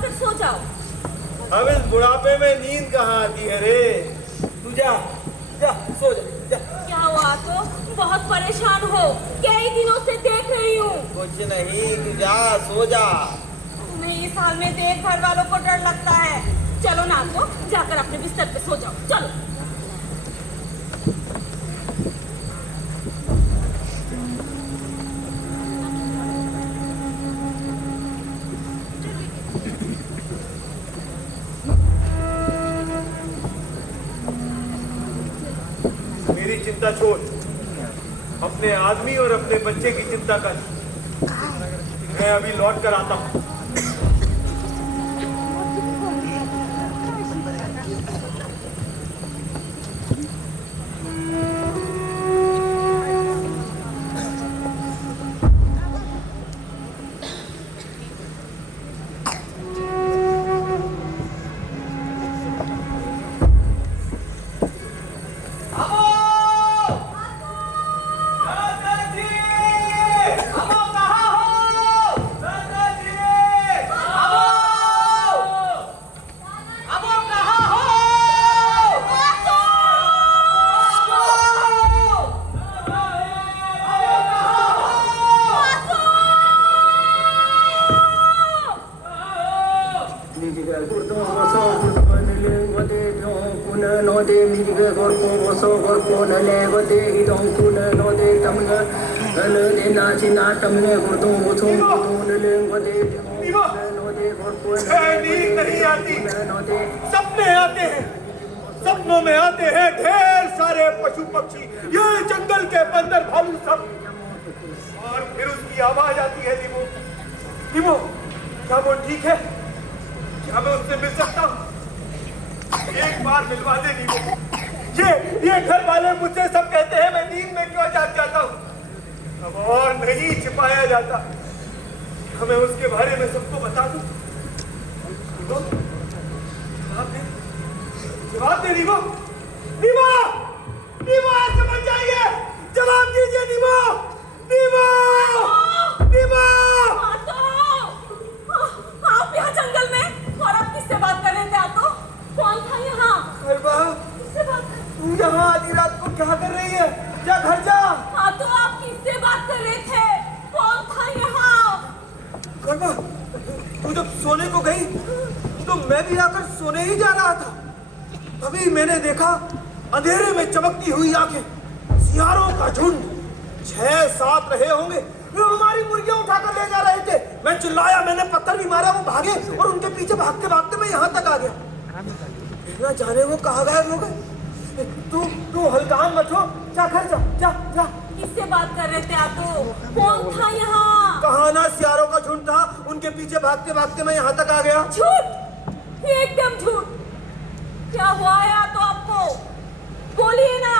से सो जाओ। अब इस बुढ़ापे में नींद कहाँ आती है रे? तू जा जा सो जा, जा। क्या हुआ तो बहुत परेशान हो, कई दिनों से देख रही हूँ। कुछ नहीं, तू जा सो जा। तुम्हें इस हाल में देख घर वालों को डर लगता है। चलो ना तो जाकर अपने बिस्तर पे सो जाओ, चलो। मेरी चिंता छोड़, अपने आदमी और अपने बच्चे की चिंता कर। मैं अभी लौट कर आता हूँ। नहीं आती, सपने आते हैं, सपनों में आते हैं ढेर सारे पशु पक्षी, ये जंगल के बंदर भालू सब, और फिर उसकी आवाज आती है, निमो निमो, क्या वो ठीक है? क्या मैं उससे मिल सकता हूँ? एक बार मिलवा दे निमो। ये घर वाले मुझसे सब कहते हैं, मैं नींद में क्यों जाग जाता हूँ? अब और नहीं छिपाया जाता, हमें उसके बारे में सबको बता दूं। जवाब दे निमो, निमो, निमो, समझ जाइए, जवाब दीजिए निमो, निमो, निमो। आप यहाँ जंगल में और आप किससे बात कर रहे थे? आप तो कौन था यहाँ? किससे बात कर? तू यहाँ आधी रात को क्या कर रही है? जा घर जा। हाँ तो आप किससे बात कर रहे थे? कौन था यहाँ? करवा, तू जब सोने को गई तो मैं भी आकर सोने ही जा रहा था। अभी मैंने देखा अंधेरे में चमकती हुई आंखें, सियारों का झुंड 6-7 रहे होंगे, वे हमारी मुर्गियां उठाकर ले जा रहे थे। मैं चिल्लाया, मैंने पत्थर भी मारा, वो भागे और उनके पीछे भागते भागते मैं यहाँ तक आ गया। ना जाने वो कहाँ गायब हो गए। तू हल्कान मत हो, जा घर जा, जा जा। किससे बात कर रहे थे आप? तो कौन था यहाँ? कहा ना सियारों का झुंड था, उनके पीछे भागते भागते मैं यहाँ तक आ गया। झूठ, एकदम झूठ। क्या हुआ है तो आपको? बोलिए ना।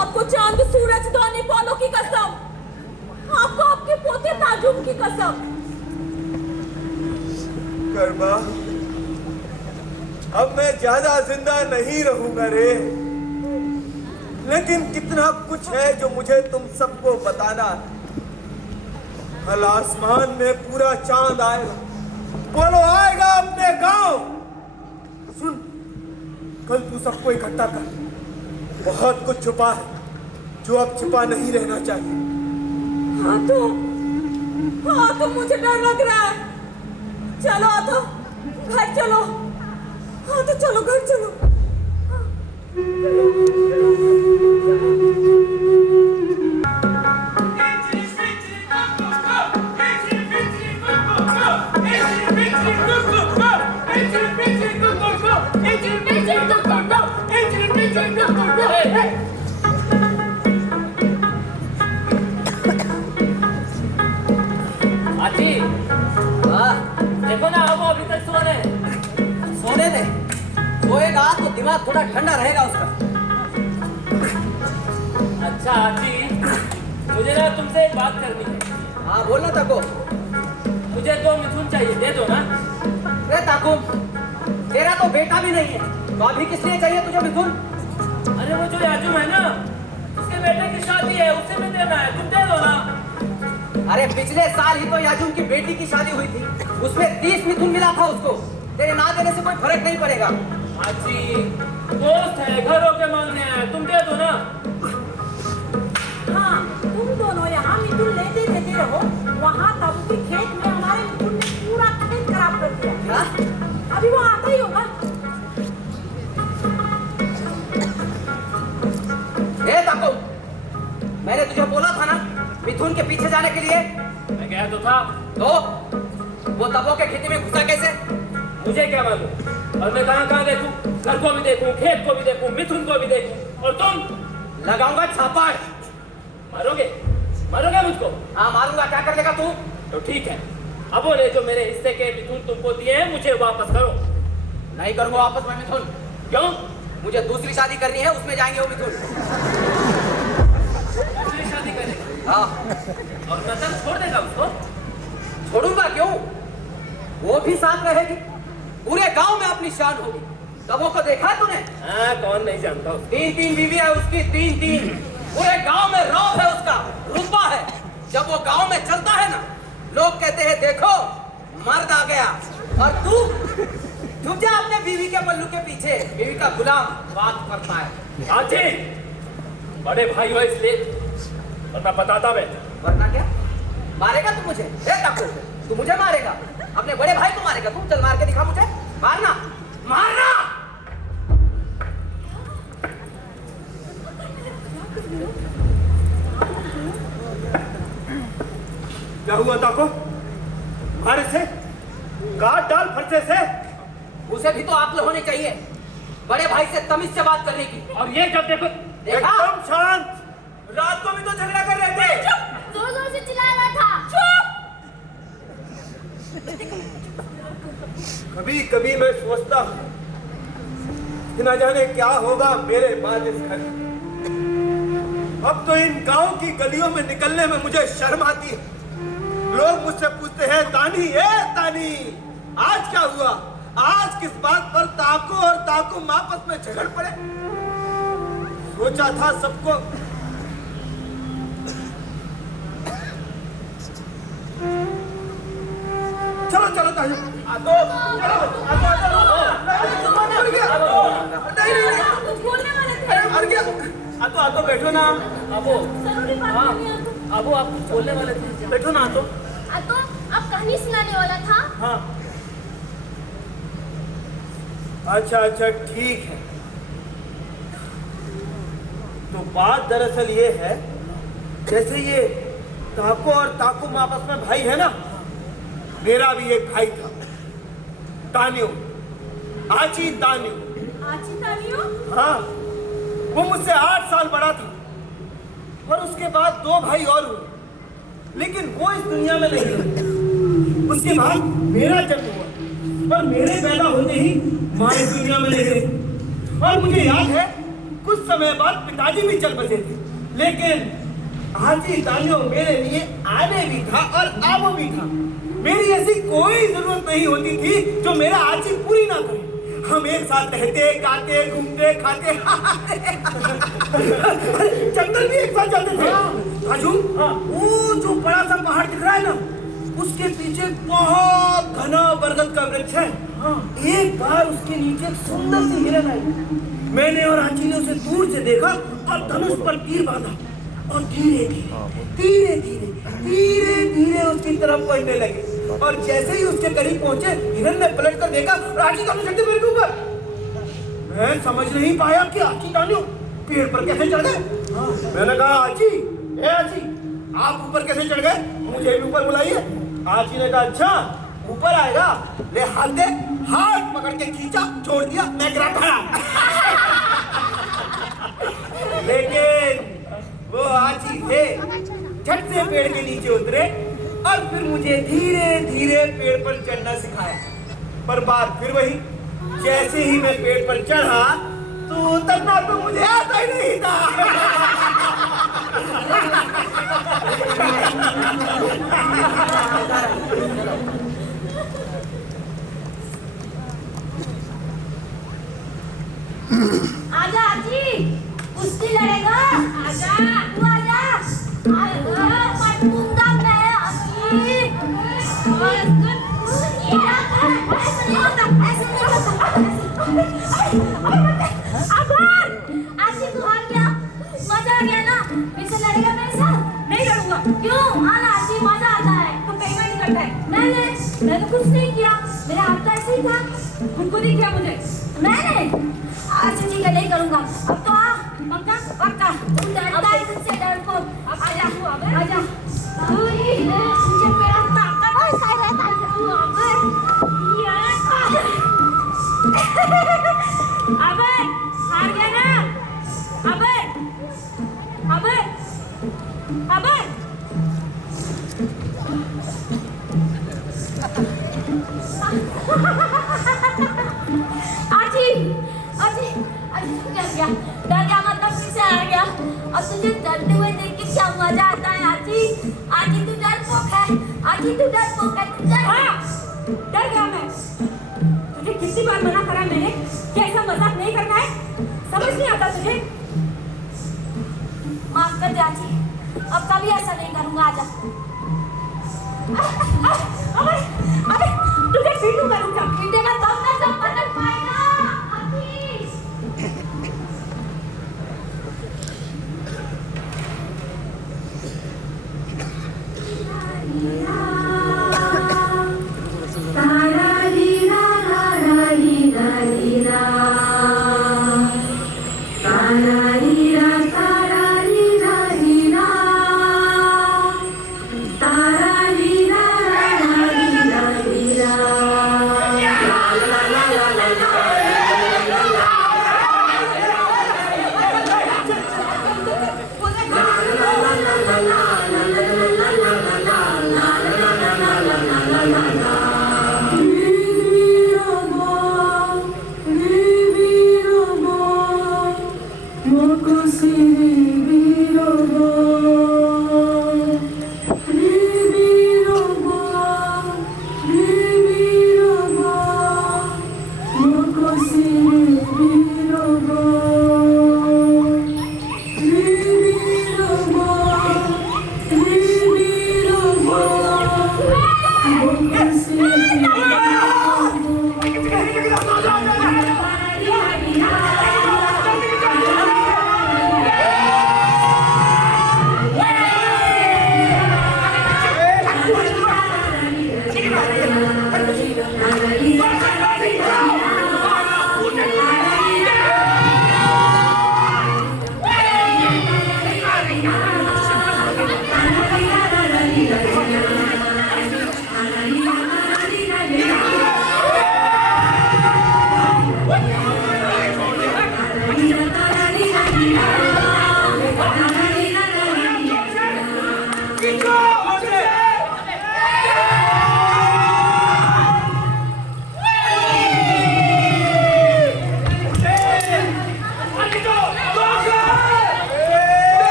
आपको चांद सूरज दोनों पौनों की कसम, आपको आपके पोते ताजुब की कसम। करबा, अब मैं ज्यादा जिंदा नहीं रहूंगा रे, लेकिन कितना कुछ है जो मुझे तुम सबको बताना। कल आसमान में पूरा चांद आएगा, बोलो आएगा अपने गांव। सुन, कल तू सबको इकट्ठा कर, बहुत कुछ छुपा है जो अब छुपा नहीं रहना चाहिए। हाँ तो मुझे डर लग रहा है। चलो तो घर चलो। हाँ तो चलो घर चलो। देखो ना, वो अभी तक सोने दे, सोएगा तो दिमाग थोड़ा ठंडा रहेगा उसका। अच्छा आजी, मुझे ना तुमसे एक बात करनी है। हाँ बोलना ताको। मुझे 2 मिथुन चाहिए, दे दो ना। अरे ताको, तेरा तो बेटा भी नहीं है, तो अभी किस लिए चाहिए तुझे मिथुन? अरे वो जो याजुम है ना, उसके बेटे की शादी है, उससे भी देना है, तुम दे दो ना। अरे पिछले साल ही तो याजूम की बेटी की शादी हुई थी, उसमें 30 मिथुन मिला था उसको। तेरे ना देने से कोई फर्क नहीं पड़ेगा। हाजी दोस्त है, घरों के मांगने आए, तुम दे दो ना। हाँ, तुम दोनों यहाँ मिथुन लेते देते रहो, वहाँ ताबू के खेत में हमारे मिथुन ने पूरा खेत खराब कर दिया। क्या? अभी वो आता ही होगा। ताको, मैंने तुझे बोला था ना मिथुन के पीछे जाने के लिए। मैं गया तो था। तो वो तबो के खेती में घुसा कैसे? मुझे क्या मालूम? और मैं कहाँ देखूं? घर को भी देखूं, खेत को भी देखूं, मिथुन को भी देखूं, और तुम? लगाऊंगा छापा। मारोगे? मारोगे मुझको? हाँ मारूंगा। क्या कर लेगा तू? तो ठीक है, अब बोले जो मेरे हिस्से के मिथुन तुमको दिए हैं, मुझे वापस करो। नहीं करूंगा वापस मैं मिथुन। क्यों? मुझे दूसरी शादी करनी है, उसमें जाएंगे वो मिथुन। दूसरी शादी करेगा? हाँ। और नजर छोड़ देगा उसको? छोड़ूंगा क्यों? वो भी साथ रहेगी, पूरे गांव में अपनी शान होगी। तबो को देखा है तूने? हाँ, कौन नहीं जानता उसको। 3 बीवी है उसकी, 3। पूरे गांव में रौब है उसका, रुतबा है। जब वो गांव में चलता है ना, लोग कहते हैं देखो मर्द आ गया। और तू जा अपने बीवी के पल्लू के पीछे, बीवी का गुलाम बात करता है। आजी, बड़े भाई हो इसलिए, वरना बताता मैं। वरना क्या? मारेगा तू मुझे? तू मुझे मारेगा? अपने बड़े भाई को मारेगा तू? चल मार के दिखा मुझे। मारना, मारना। क्या हुआ ताको? मारे से? काट डाल फरसे से। उसे भी तो अक्ल होनी चाहिए, बड़े भाई से तमीज से बात करने की। और ये जब देखो देखा? एकदम शांत। रात को भी तो झगड़ा कर रहे थे। जोर जोर से चिल्ला रहा था। कभी कभी मैं सोचता हूँ कि न जाने क्या होगा मेरे बाद इस घर में। अब तो इन गांव की गलियों में निकलने में मुझे शर्म आती है। लोग मुझसे पूछते हैं तानी, तानी आज क्या हुआ? आज किस बात पर ताको और ताकुम आपस में झगड़ पड़े? सोचा था सबको चलो चलो ताजू कुछ बोलने वाले थे। आतो बैठो ना। अबो, जरूरी बात हाँ, नहीं है तो। अबो आप कुछ बोलने वाले थे। बैठो ना तो। तो अब कहानी सुनाने वाला था। हाँ अच्छा ठीक है। तो बात दरअसल ये है, जैसे ये ताको और ताकुम आपस में भाई है ना, मेरा भी एक भाई था, तानियो, आची तानियो। आची तानियो? हाँ, वो मुझसे 8 साल बड़ा था। और उसके बाद 2 भाई और हुए, लेकिन वो इस दुनिया में नहीं रहे। उसके बाद मेरा जन्म हुआ, पर मेरे पैदा होते ही माँ इस दुनिया में नहीं रही। और मुझे याद है कुछ समय बाद पिताजी भी चल बसे थे, लेकिन आजी तानियो मेरे लिए आने भी था और आवो भी था। मेरी ऐसी कोई जरूरत नहीं होती थी जो मेरा आजी पूरी ना करे। हम एक साथ रहते, गाते, घूमते, खाते, जंगल भी एक साथ जाते थे। राजू, वो जो बड़ा सा पहाड़ दिख रहा है ना, उसके पीछे बहुत घना बरगद का वृक्ष है। एक बार उसके नीचे एक सुंदर सी हिरन आई। मैंने और आंची ने उसे दूर से देखा और धनुष पर तीर बांधा और धीरे धीरे उसकी तरफ बढ़ने लगे। और जैसे ही उसके करीब पहुंचे, हिरन ने पलट कर देखा और आंची धनुष रखते मेरे ऊपर। मैं समझ नहीं पाया कि आंची तानियो पेड़ पर कैसे चढ़ गए। मैंने कहा आंची, आप ऊपर कैसे चढ़ गए? मुझे भी ऊपर बुलाइए। आंची ने कहा अच्छा ऊपर आएगा, ले हाथ दे। हाथ पकड़ के खींचा, छोड़ दिया, मैं गिरा पड़ा। लेकिन वो आंची थे, झट से पेड़ के नीचे उतरे और फिर मुझे धीरे धीरे पेड़ पर चढ़ना सिखाया। पर बात फिर वही, जैसे ही मैं पेड़ पर चढ़ा तो उतरना तो मुझे आता ही नहीं था। आजा आजी, कुश्ती लड़ेगा। आजा, तू आजा। आजा, पटूंगा मैं ऐसे नहीं होता, ऐसे नहीं होता। अगर आजी तू हार गया, मजा आ गया ना, फिर से लड़ेगा मेरे साथ? नहीं लड़ूंगा। क्यों? आना आजी, मजा आता है। तुम कहीं नहीं करता है। मैंने तो कुछ नहीं किया, मेरा हाथ तो ऐसे ही था। तुमको नहीं किया मुझे। मैंने? अच्छा ठीक है, नहीं करूंगा। अब तो आ, पक्का? पक्का। तू डरता है मुझसे, डरपोक। अब आजा, आजा। तू ही मुझे मेरा ताकत और साइलेंस है। तू अबे हार गया ना? अबे आजी डर गया मतलब किससे हार गया? और तुझे डरते हुए देख के क्या मजा आता है आजी? आजी तू डरपोक है, आजी तू डरपोक है, तू डर। हाँ, डर गया मैं। तुझे कितनी बार मना करा मैंने कि ऐसा मजाक नहीं करना है? समझ नहीं आता तुझे? माफ कर दे आजी, अब कभी ऐसा नहीं करूंगा। आजा। अबे तुझे पीटूंगा, रुक जा। पीटेगा तब ना जब पकड़ पाएगा।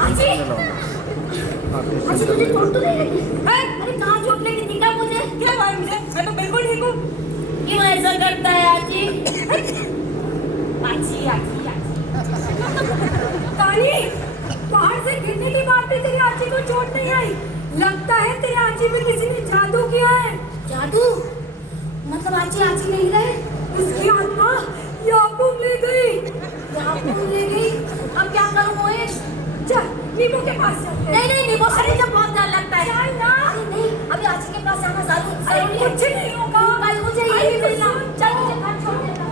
आजी अच्छा तुझे चोट तो नहीं लगी? अरे कहाँ चोट लगी दिखा मुझे। क्या भाई मुझे? मैं तो बिल्कुल ठीक हूँ। क्यों ऐसा करता है आजी? आजी आजी आजी। तानी, बाहर से गिरने की बात पे तेरी आजी को चोट नहीं आई। लगता है तेरी आजी पे किसी ने जादू किया है। जादू? मतलब आची नहीं रहे, उसकी आत्मा याकूब ले गई। याकूब ले गई। अब क्या करूं मोहिश? चल नीमो के पास चलते हैं। नहीं नीमो से जब बहुत डर लगता है। चल ना। नहीं अभी आची के पास जाना जरूरी अरे कुछ नहीं होगा। कल मुझे अरे यही तो मिलना। सुन चल तो। मुझे घर छोड़ देना।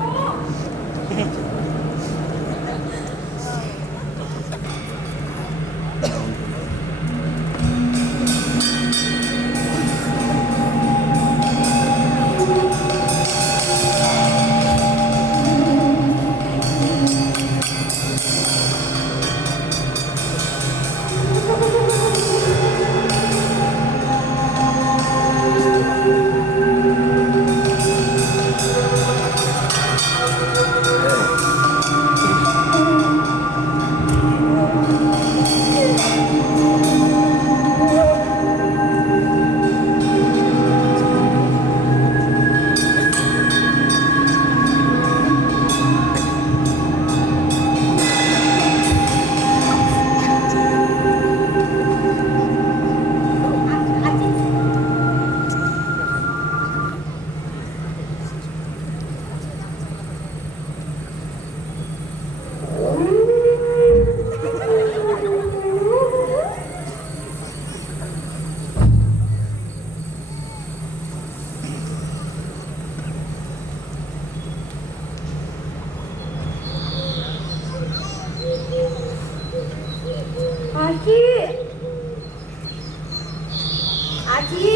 आजी आजी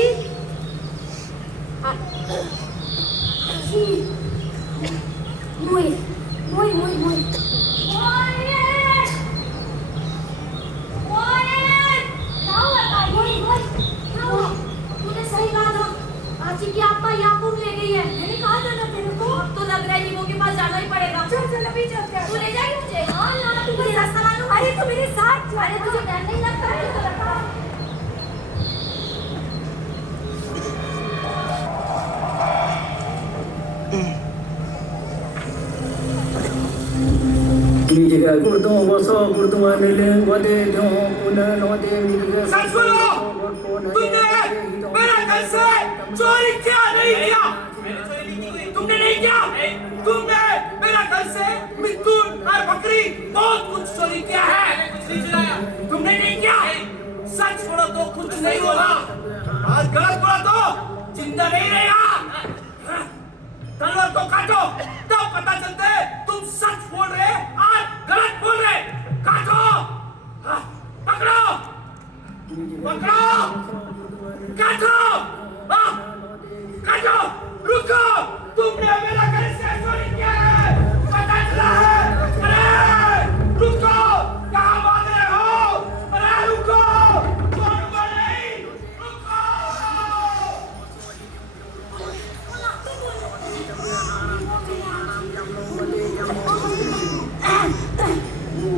आजी मोहिश मोहिश मोहिश मोहिश तूने सही कहा था। आजी की आत्मा याकूब ले गई है। मैंने कहा था ना तेरे को। अब तो लग रहा है नीमो के पास जाना ही पड़ेगा। चल चल अभी चलते हैं। तू ले जाएगी मुझे? हाँ ना तू मुझे रास्ता मालूम। अरे तू मेरे साथ चल। अरे तुझे डर नहीं लगता? मुझे तो लगता है। Mijiga gurdon boso gurdwa nile wade dyo kuna node mijiga सच बोलो, तुमने मेरा घर से चोरी किया नहीं किया? तुमने नहीं किया? तुमने मेरा घर से मिथुन और बकरी बहुत कुछ चोरी किया है। तुमने नहीं किया? सच बोलो तो कुछ नहीं होगा और गलत बोलो तो जिंदा नहीं रहेगा। तलवार को काटो तब पता चलता है तुम सच बोल रहे और गलत बोल रहे। काटो, हाँ, पकड़ो, पकड़ो, काटो, हाँ, काटो, रुको, तुमने मेरा घर से चोरी किया है, पता चला है। अरे रुको, कहाँ भाग रहे हो? अरे रुको, छोड़ूंगा नहीं, रुको।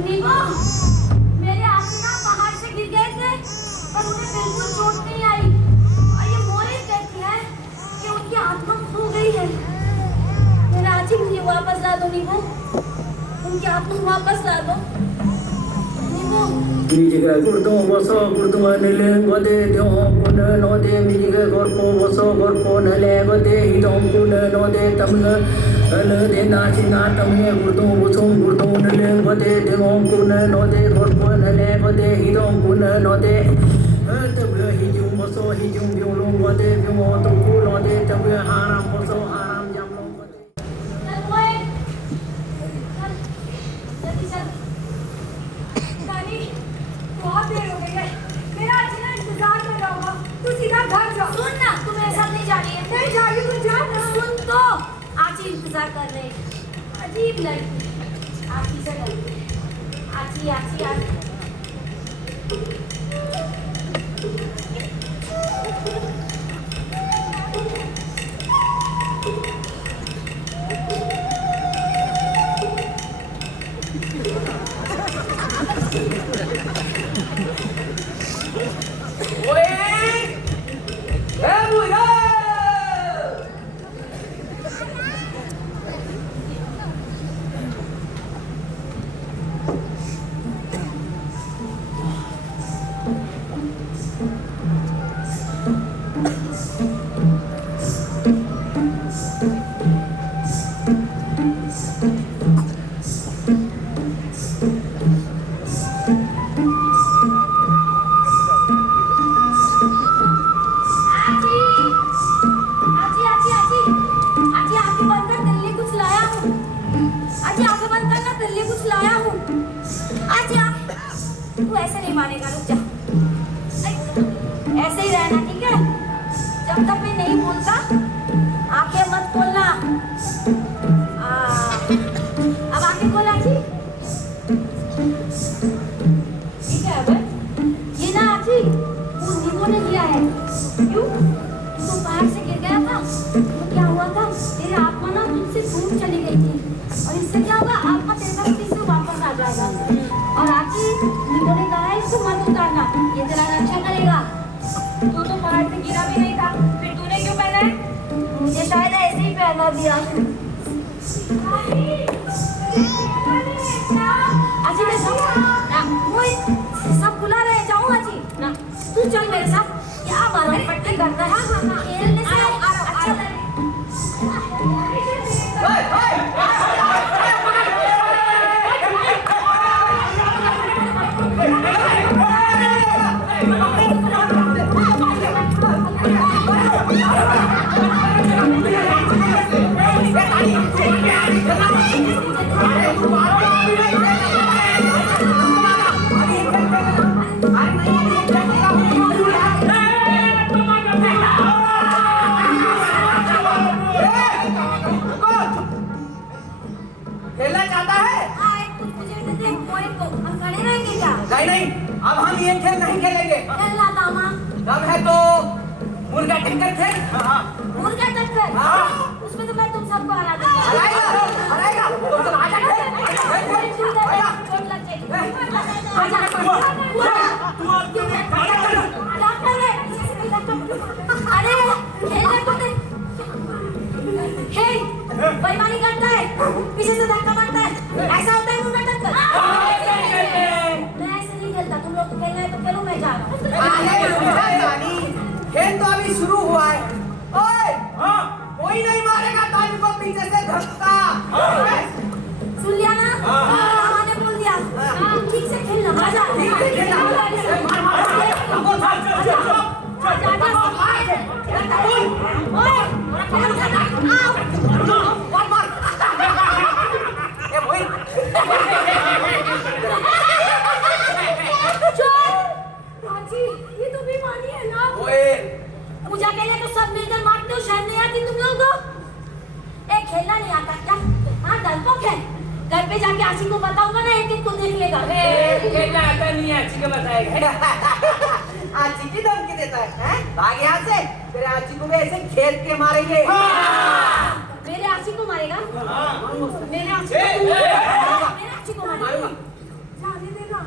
नीमो, मेरे आंसू ना पहाड़ से गिर गए थे पर उन्हें बिल्कुल चोट नहीं आई। और ये मोहिश कहती है कि उनकी आत्मा खो गई है। मेरा आजी मुझे वापस ला दो नीमो, उनकी आत्मा वापस ला दो नीमो। Mijiga gurdon boso gurdwa nile wade dyo kuna node mijiga gorpo boso gorpo nile wade hidom kuna node tamga de nachi na tamge gurdon boso gurdon nile wade dyo kuna node gorpo nile wade hidom kuna node tamga hijum boso hijum byolong wade byo tuku node tamga haram boso haram jamlong wade चल मोहिश, चल जल्दी चल। नानी बहुत देर हो गई है। मेरा आजी ना इंतजार कर रहा होगा। तू सीधा घर जा। सुन ना, तू मेरे साथ नहीं जा रही है। नहीं जा रही हूँ, जा ना। सुन तो, आजी इंतजार कर रहे हैं। अजीब लड़की, आजी से लड़की। आजी आजी आजी। ओए, ए बुढ़ा! तू ऐसे नहीं मानेगा, रुक जा। ऐसे ही रहना, ठीक है? जब तक मैं नहीं बोलता आंखें मत खोलना। अब आंखें खोला जी, ठीक है? अब ये ना आजी नींबू ने किया है। क्यों? तू पहाड़ से गिर गया था तो क्या हुआ था, तेरी आत्मा ना तुझसे दूर चली गई थी, और इससे क्या होगा, आत्मा तेरे पास फिर से वापस आ जाएगा। और आजी नींबू ने कहा है इसको मत उतारना, ये तेरा रक्षा करेगा। तू तो पहाड़ से गिरा भी नहीं था, फिर तूने क्यों पहना है? मुझे शायद ऐसे ही पहना दिया। आजी मैं जाऊँ ना, वो सब बुला रहे, जाऊँ आजी ना, तू चल मेरे साथ। क्या मारो पट्टी करता है, खेलने से अच्छा लगे। खेलना चाहता है? मुझे दे, मोहित को हम खड़े रहेंगे क्या? नहीं, अब हम ये खेल नहीं खेलेंगे। खेलना था माँ। तब है तो मुर्गा टक्कर खेल। मुर्गा टक्कर? उसमें तो मैं तुम सबको हरा दूंगा। हराएगा तो चल आजा चोट लग जाएगी। आजा। क्या कर रहे? अरे खेलने को दे। हे, बेईमानी करता है, पीछे से धक्का मारता है, ऐसा होता है मुर्गा टक्कर? मैं ऐसे नहीं खेलता, तुम लोग खेलना है तो खेलो, मैं जा रहा हूँ। खेल तो अभी शुरू हुआ है। ओए, कोई नहीं मारेगा टाइम को पीछे से धक्का। सुन लिया ना? मैंने बोल दिया, ठीक से खेलना, मजा। ठीक से खेलना। ये तो बेईमानी है ना? मुझे अकेले तो सब मिलकर मारते हो, शर्म नहीं आती तुम लोगों को? खेलना नहीं आता क्या? हाँ, डरपोक है। घर पे जाके आशी को बताऊंगा ना, एक एक को देख लेगा। खेलना आता नहीं है, आची को बताएगा। आची की धमकी देता है? भाग यहाँ से, तेरे आची को भी ऐसे खेल के मारेंगे। मेरे आशी को मारेगा? मेरे आशी को मारेगा? जाने देगा।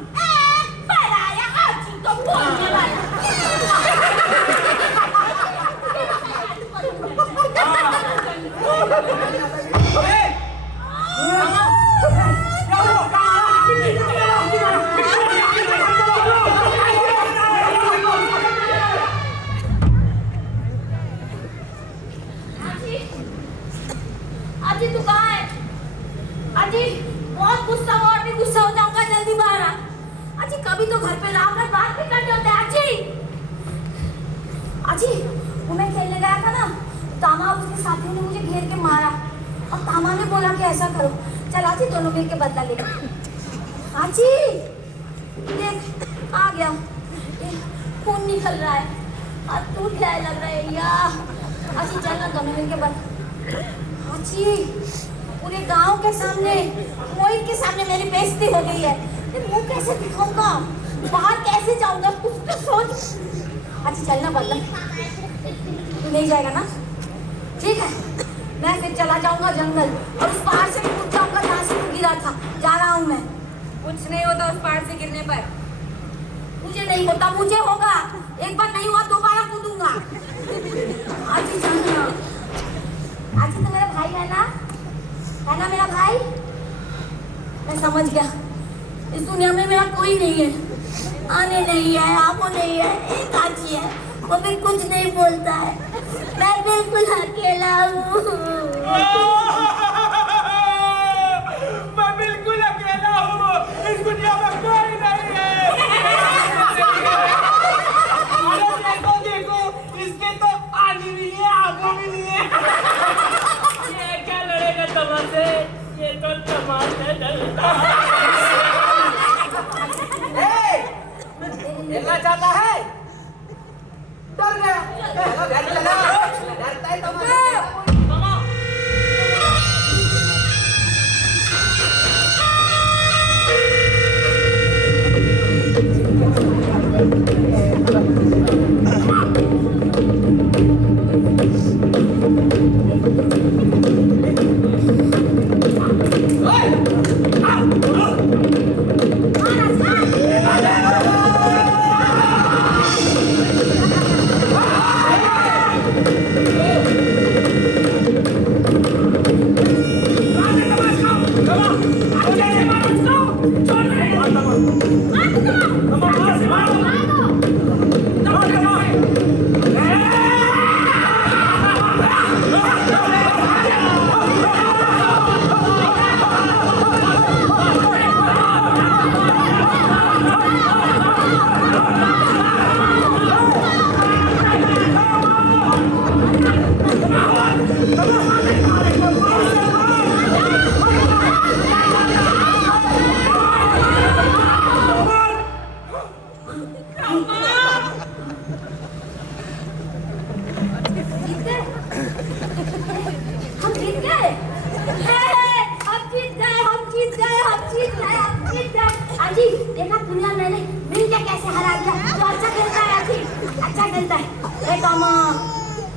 पराया आशी को बोलने वाला। आजी तू कहाँ है? आजी बहुत गुस्सा हुआ, और भी गुस्सा हो जाऊंगा, जल्दी बाहर आ। आजी कभी तो घर पे राम रात बात भी करते होते हैं। आजी वो मैं खेलने गया था ना, तामा उसके साथियों ने मुझे घेर के मारा, और तामा ने बोला कि ऐसा करो, चल आजी दोनों मिल के बदला ले। आजी देख आ गया, खून निकल रहा है, हाथ टूट जाए लग रहा है यार। आजी चल ना दोनों मिल के बदला। आजी पूरे गांव के सामने, मोहित के सामने मेरी बेइज्जती हो गई है, मुंह कैसे दिखाऊंगा, बाहर कैसे जाऊंगा, कुछ तो सोच। आजी चलना बदला, तू नहीं जाएगा ना? ठीक है, मैं फिर चला जाऊंगा जंगल, और उस पहाड़ से भी कूद जाऊंगा जहाँ से तू गिरा था। जा रहा हूँ मैं। कुछ नहीं होता उस पहाड़ से गिरने पर। मुझे नहीं होता, मुझे होगा। एक बार नहीं हुआ दोबारा कूदूंगा। आजी चलना। आजी तो मेरा भाई है ना मेरा भाई? मैं समझ गया, इस दुनिया में मेरा कोई नहीं है। आने नहीं है, आपको नहीं है, एक आजी है, वो भी कुछ नहीं बोलता है। मैं बिल्कुल अकेला हूँ। मैं बिल्कुल अकेला हूँ, इस दुनिया में कोई नहीं है। देखो, इसके तो आगे भी है, आगे भी नहीं है। ये क्या लड़ेगा तमाशे? ये तो तमाशे डलता। डराता है? डर गया। चलो घर चलो। डरता है तो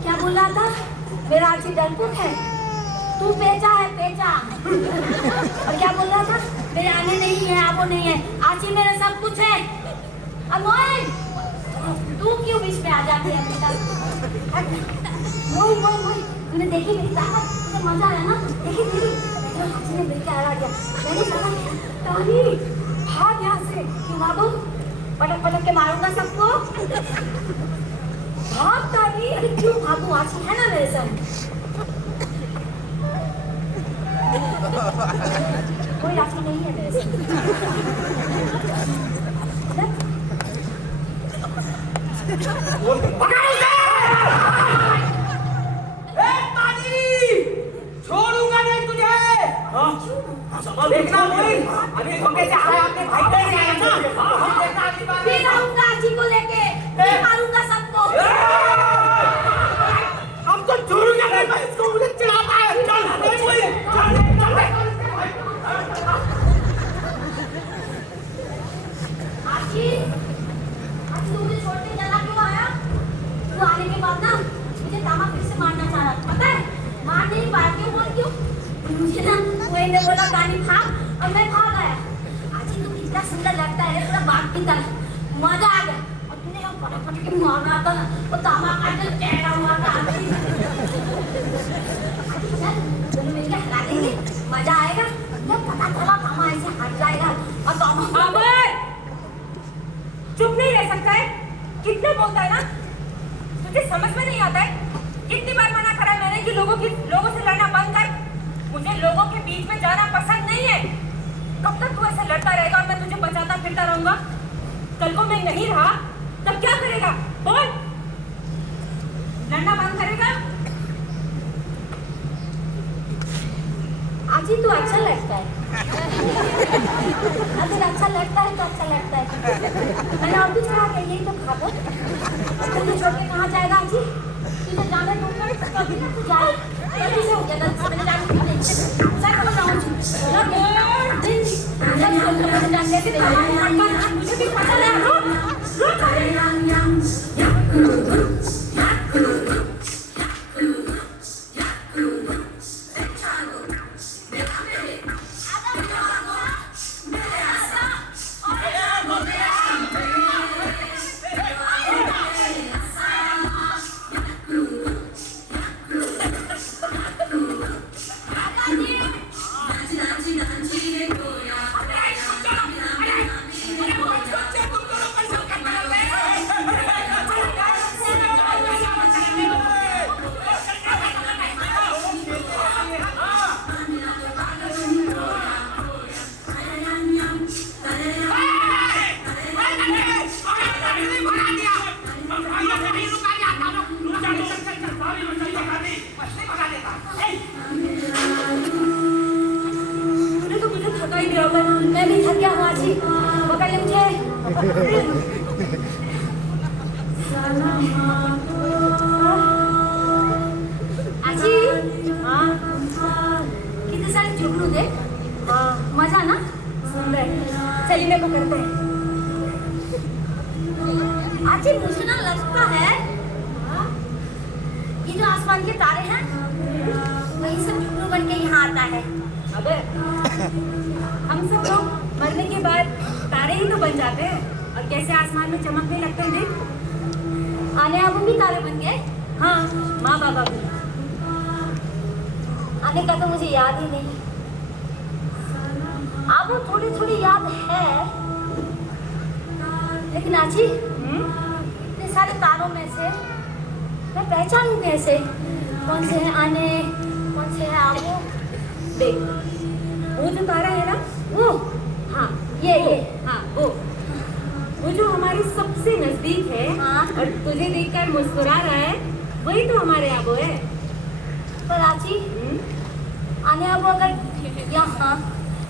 क्या बोल रहा था? मेरा आजी डरपोक है, तू पेचा है पेचा। और क्या बोल रहा था? मेरे आने नहीं है, आबो नहीं है, आजी मेरे सब कुछ है। अमोल, तू क्यों बीच में आ जाती है बेटा? मोई मोई मोई, तूने देखी मेरी ताकत? तुझे मजा आया ना? देखी देखी, आजी ने मिलके आ गया। मैंने कहा तानी भाग यहाँ से। क्यों भागो? पटक पटक के मारूंगा सबको। भागता नहीं? अरे क्यों भागूं? आजी है ना मेरे संग। कोई आजी नहीं है मेरे संग। छोड़ूंगा नहीं तुझे। देखना मोई, अभी धोखे से आया आपके भाई कैसे आया ना? देखना अगली बार। फिर आऊंगा आजी को लेके, फिर मारूंगा सबको। हम तो छोड़ूंगा नहीं, मैं इसको मुझे चिढ़ाता है। चल मोई, चल चल। आजी, आजी तू मुझे छोड़ के चला क्यों आया? तू आने के बाद ना मुझे तामा फिर से मारना चाह रहा था, पता है? मार नहीं पाया, क्यों बोल क्यों? मुझे ना कोई ने बोला गानी भाग और मैं भाग आया। आजी तू कितना सुंदर लगता है, पूरा बाप की तरह, मजा आ गया। और तूने वो फटाफट के मारना था ना, वो तामा काट के टेढ़ा हुआ था। आजी चल, दोनों मिलके हला देंगे, मजा आएगा। जब पता चला तामा ऐसे हट जाएगा और तामा चुप नहीं रह सकता है? कितना बोलता है ना? तुझे समझ में नहीं आता है? कितनी बार मना करा है मैंने कि लोगों से लड़ना बंद कर। मुझे लोगों के बीच में जाना पसंद नहीं है। कब तक तू ऐसे लड़ता रहेगा और मैं तुझे बचाता फिरता रहूंगा? कल को मैं नहीं रहा तब क्या करेगा? बोल, लड़ना बंद करेगा? आजी तू अच्छा लगता है। अगर अच्छा लगता है तो अच्छा लगता है। मैंने और भी चढ़ा के यही तो खा दो। तुझे छोड़ के कहाँ जाएगा आजी? तुझे जाने दूंगा कभी ना, तू जाए जल्दी से हो गया ना। मैंने जाने की नहीं चल कब जाऊँ जानने से मुझे भी पता लगा। मैं भी थक गया हूँ आजी, पकड़ ले मुझे। करते हैं। आजी मुझे ना लगता है ये जो आसमान के तारे हैं वही सब जुगनू बन के यहाँ आता है। अबे हम सब लोग मरने के बाद तारे ही तो बन जाते हैं और कैसे आसमान में चमकने लगते हैं देख। आने अब भी तारे बन गए। हाँ माँ बाबा भी। आने का तो मुझे याद ही नहीं। अब वो थोड़ी थोड़ी याद है, लेकिन आजी इतने सारे तारों में से मैं पहचानूं कैसे कौन से है आने कौन से है आबो। देख वो जो तारा है ना, वो हाँ ये हाँ वो जो हमारे सबसे नजदीक है हाँ। और तुझे देखकर मुस्कुरा रहा है वही तो हमारे आबो है। पर आजी आने अब अगर यहाँ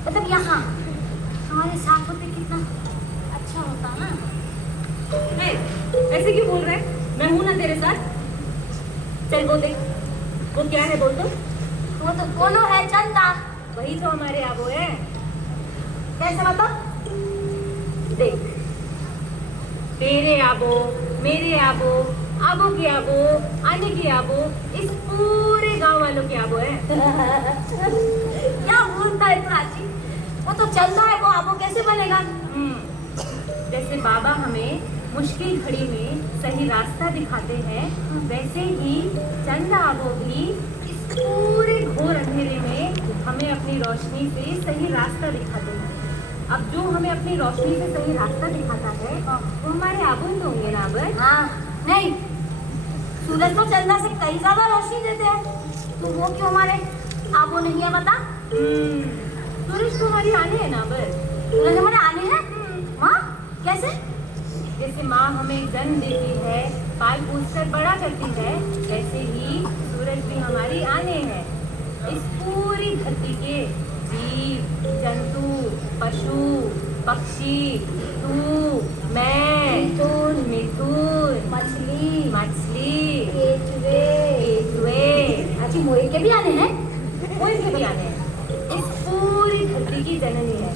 मतलब यहाँ हमारे साथ होते कितना अच्छा होता ना। है, ऐसे क्यों बोल रहे हैं? मैं हूं ना तेरे साथ। चल वो देख वो क्या है बोल तो। वो तो कोनो है चंदा। वही तो हमारे आबो है। कैसे बता? देख तेरे आबो मेरे आबो आबो की आबो आने की आबो इस पूरे गांव वालों की आबो है। क्या बोलता है प्राची? वो तो चंदा है, वो आबो कैसे बनेगा? जैसे बाबा हमें मुश्किल घड़ी में सही रास्ता दिखाते हैं वैसे ही चंदा आबो भी इस पूरे घोर अंधेरे में हमें अपनी रोशनी से सही रास्ता दिखाते हैं। अब जो हमें अपनी रोशनी से सही रास्ता दिखाता है वो हमारे आबो ही होंगे ना। अबर हाँ नहीं, सूरज तो चंदा से कई ज्यादा रोशनी देते हैं, तो वो क्यों हमारे आबो नहीं है बता? सूरज तो हमारी आने है ना। अबर सूरज हमारे आने हैं? माँ कैसे? जैसे माँ हमें जन्म देती है पाल पोस कर बड़ा करती है वैसे ही सूरज भी हमारी आने है। इस पूरी धरती के जीव जंतु पशु पक्षी तू मैं मिथुन मछली केचुए अच्छी मोए के भी आने हैं? कोई के भी आने हैं। इस पूरी धरती की जननी है।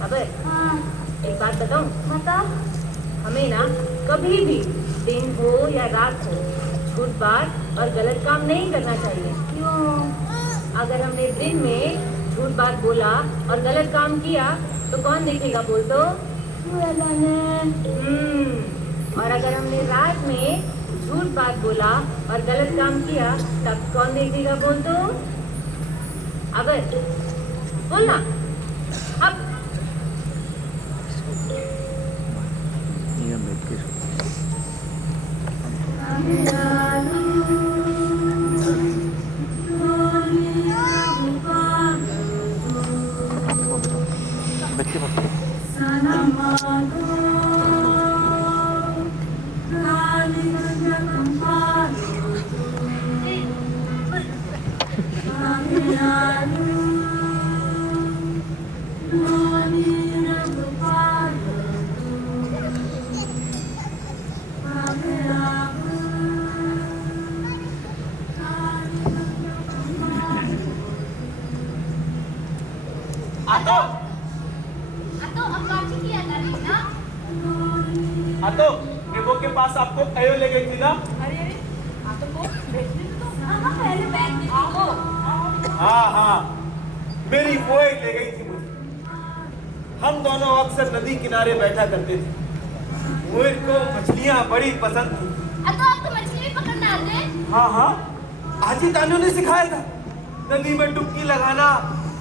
अब हाँ एक बात बताऊं? बता। हमें ना कभी भी दिन हो या रात हो झूठ बात और गलत काम नहीं करना चाहिए। क्यों? अगर हमने दिन में झूठ बात बोला और गलत काम किया तो कौन देखेगा बोल तो? और अगर हमने रात में झूठ बात बोला और गलत काम किया तब कौन देखेगा बोल तो? अब बोलना अब तो नेबो के पास आपको अयो ले गई थी ना? हाँ हाँ मेरी वो ले गई थी मुझे। हम दोनों अक्सर नदी किनारे बैठा करते थे। वो को मछलियाँ बड़ी पसंद थी। तो आप तो मछली भी पकड़ना आते हैं? हाँ हाँ आज ही तानू ने सिखाया था। नदी में डुबकी लगाना,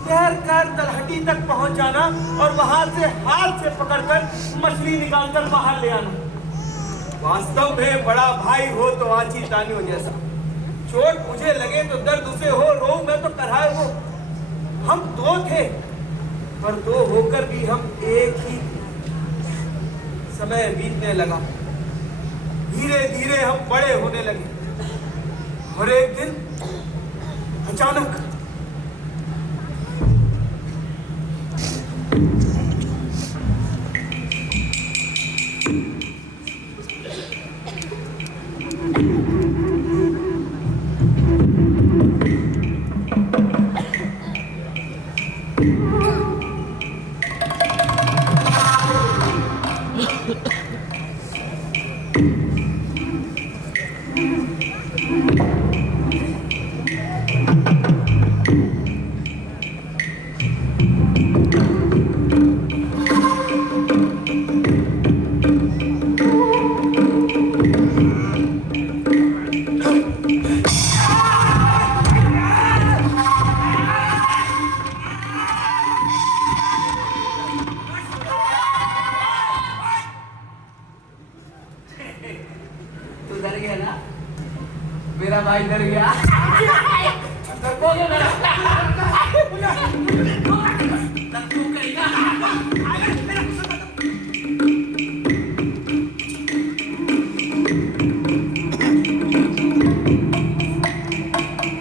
तैर कर तलहटी तक पहुंच जाना और वहां से हाथ से पकड़कर मछली निकालकर बाहर ले आना। वास्तव में बड़ा भाई हो तो आची तानियों जैसा। चोट मुझे लगे तो दर्द उसे हो, रो मैं तो कराए हो। हम दो थे पर दो होकर भी हम एक ही। समय बीतने लगा, धीरे धीरे हम बड़े होने लगे और एक दिन अचानक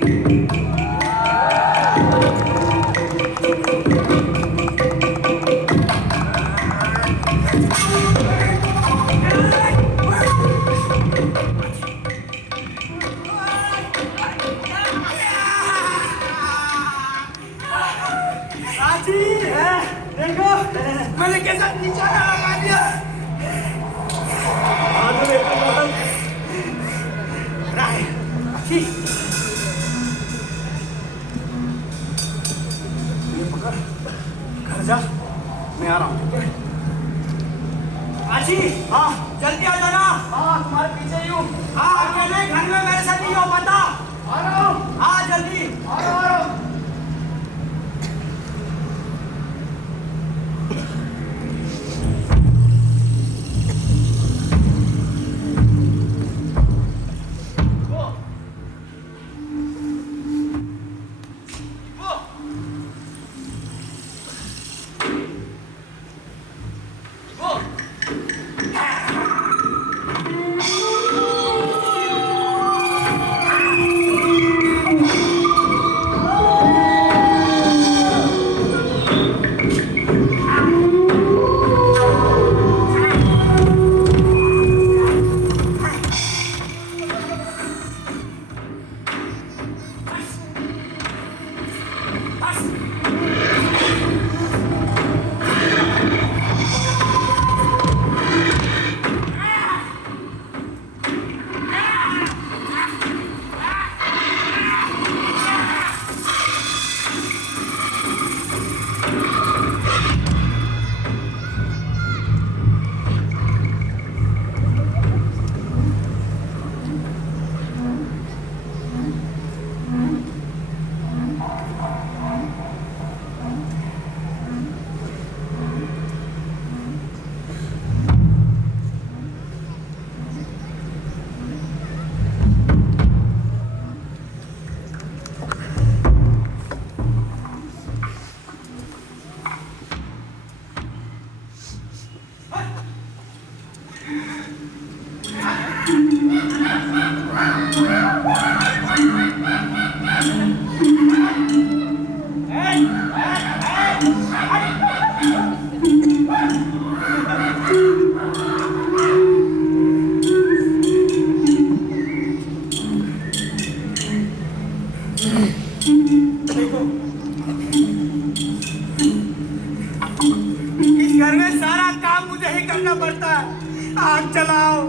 आजी है, देखो मैंने कैसा निशाना लगा दिया। राय, अच्छी। ये पकड़, घर जा, मैं आ रहा हूँ, ठीक है? आजी, हाँ, जल्दी आ जाना। हाँ, तुम्हारे पीछे ही हूँ। हाँ, अकेले घर में मेरे साथ नहीं हो पाता। आ रहा हूँ। हाँ, जल्दी। आ रहा हूँ। आग जलाओ,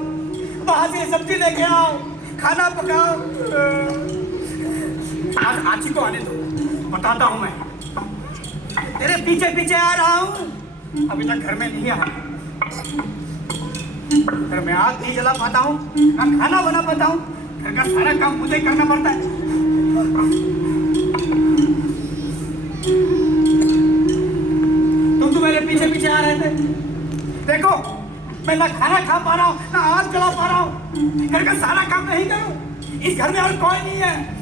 वहां से सब्जी लेके आओ, खाना पकाओ। आज आची को आने दो, बताता हूँ मैं। तेरे पीछे पीछे आ रहा हूँ, अभी तक घर में नहीं आया। घर में आग नहीं जला पाता हूँ, ना खाना बना पाता हूँ, घर का सारा काम मुझे करना पड़ता है। तुम तो मेरे पीछे पीछे आ रहे थे। देखो, मैं ना खाना खा पा रहा हूँ, ना आग जला पा रहा हूँ, घर का सारा काम नहीं करूँ। इस घर में और कोई नहीं है।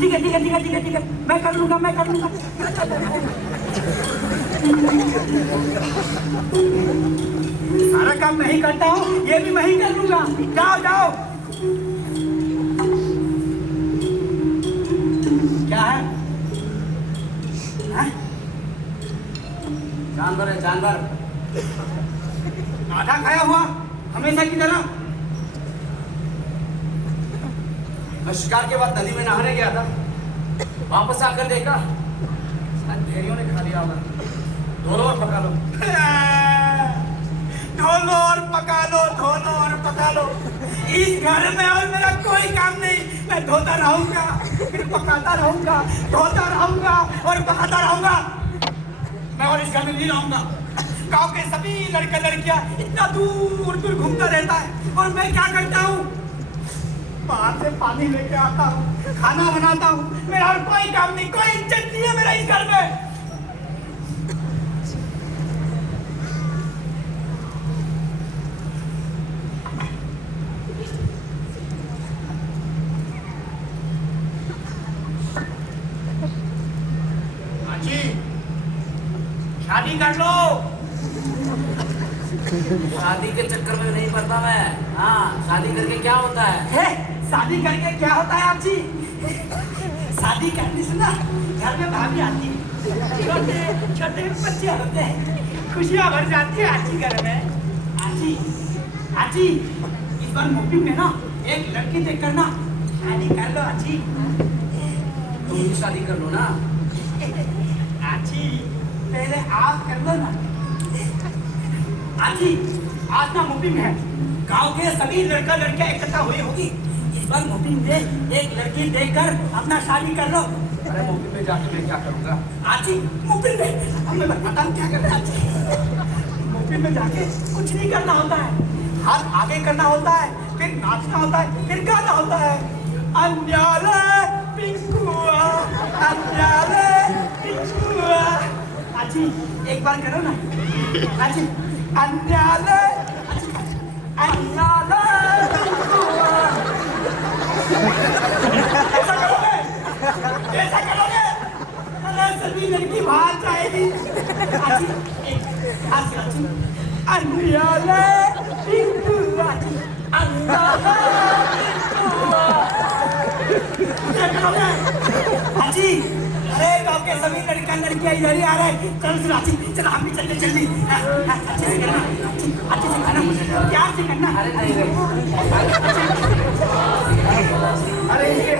ठीक है, ठीक है, ठीक है, ठीक है, ठीक है, मैं कर लूंगा, मैं कर लूंगा। सारा काम नहीं करता हूँ, ये भी मैं ही कर लूंगा। जाओ जाओ। क्या है? जानवर है, जानवर। आधा खाया हुआ, हमेशा की तरह। मैं शिकार के बाद नदी में नहाने गया था, वापस आकर देखा भेड़ियों ने खा लिया होगा। धो लो और पका लो। धो लो और पका लो, धो लो और पका लो। इस घर में और मेरा कोई काम नहीं। मैं धोता रहूंगा, फिर पकाता रहूंगा, धोता रहूंगा और पकाता रहूंगा। मैं और इस घर में नहीं रहूंगा। गांव के सभी लड़के लड़कियां इतना दूर दूर घूमता रहता है, और मैं क्या करता हूँ? बाहर से पानी लेके आता हूँ, खाना बनाता हूँ। मेरा और कोई काम नहीं, कोई इज्जत नहीं है मेरा इस घर में। शादी कर लो। शादी के चक्कर में नहीं पड़ता मैं। हाँ, शादी करके क्या होता है? शादी करके क्या होता है आप जी? शादी करने से ना घर में भाभी आती है, छोटे छोटे बच्चे होते हैं, खुशियाँ भर जाती है आजी घर में। आजी आजी इस बार मुफ्ती में ना एक लड़की देख कर ना शादी कर लो आजी। तुम भी शादी कर लो ना। आजी पहले आप कर लो ना। आजी आज ना मुफ्ती में है, गांव के सभी लड़का लड़कियां इकट्ठा हुई होगी। इस बार मुफ्ती में एक लड़की देखकर अपना शादी कर लो। अरे मुफ्ती में जाके मैं क्या करूँगा? आजी मुफ्ती में अब मैं बताता हूँ क्या करना है। आजी मुफ्ती में जाके कुछ नहीं करना होता है, हाथ आगे करना होता है, फिर नाचना होता है, फिर गाना होता है। अंजाले पिंकुआ, अंजाले पिंकुआ। आजी एक बार करो ना। आजी अंजाले अंजाले पिंकुआ। ऐसा करोगे? ऐसा करोगे? अरे सभी लड़की बाहर जाएगी। आजी एक आजी अंजाले पिंकुआ, अंजाले पिंकुआ। क्या करोगे? आजी अरे गाँव के सभी लड़का लड़कियां इधर ही आ रहे हैं। चलो चलो आजी, चलो हम भी चलते जल्दी। अच्छे से करना, अच्छे से करना, प्यार से करना। अरे नहीं अरे ये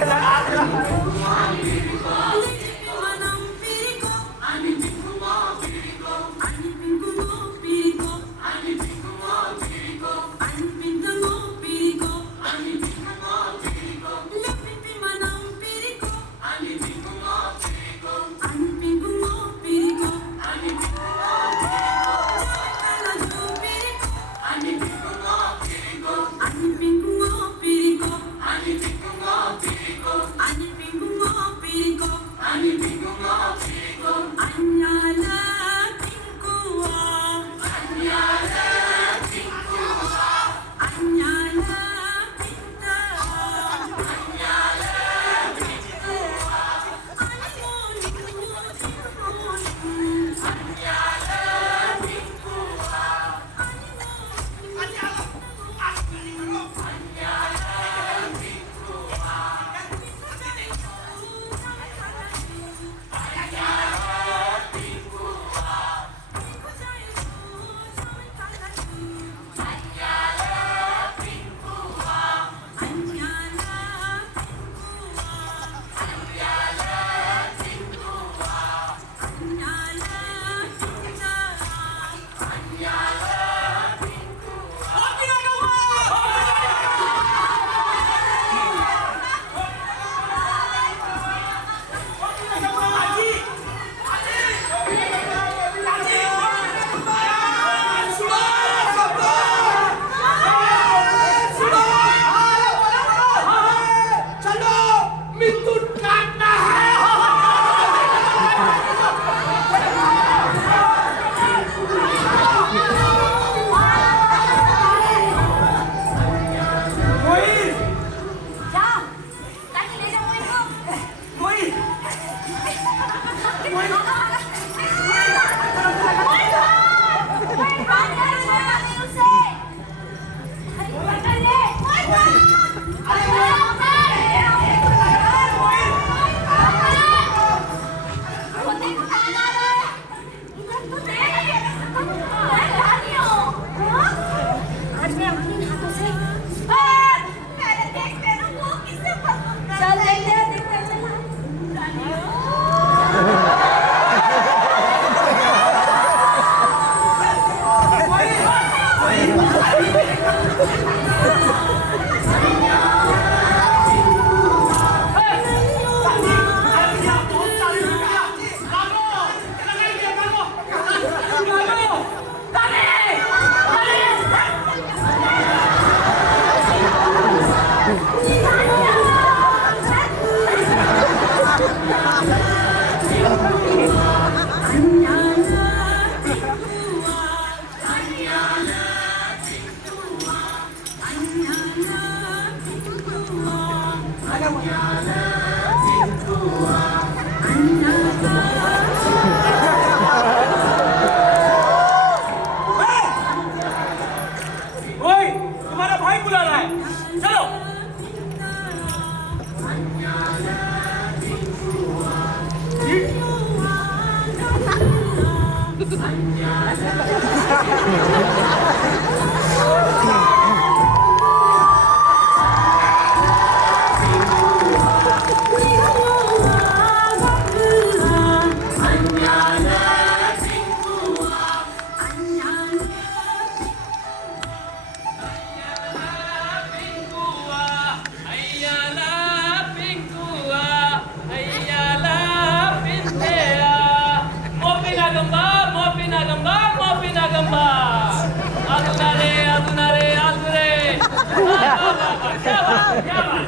क्या बात,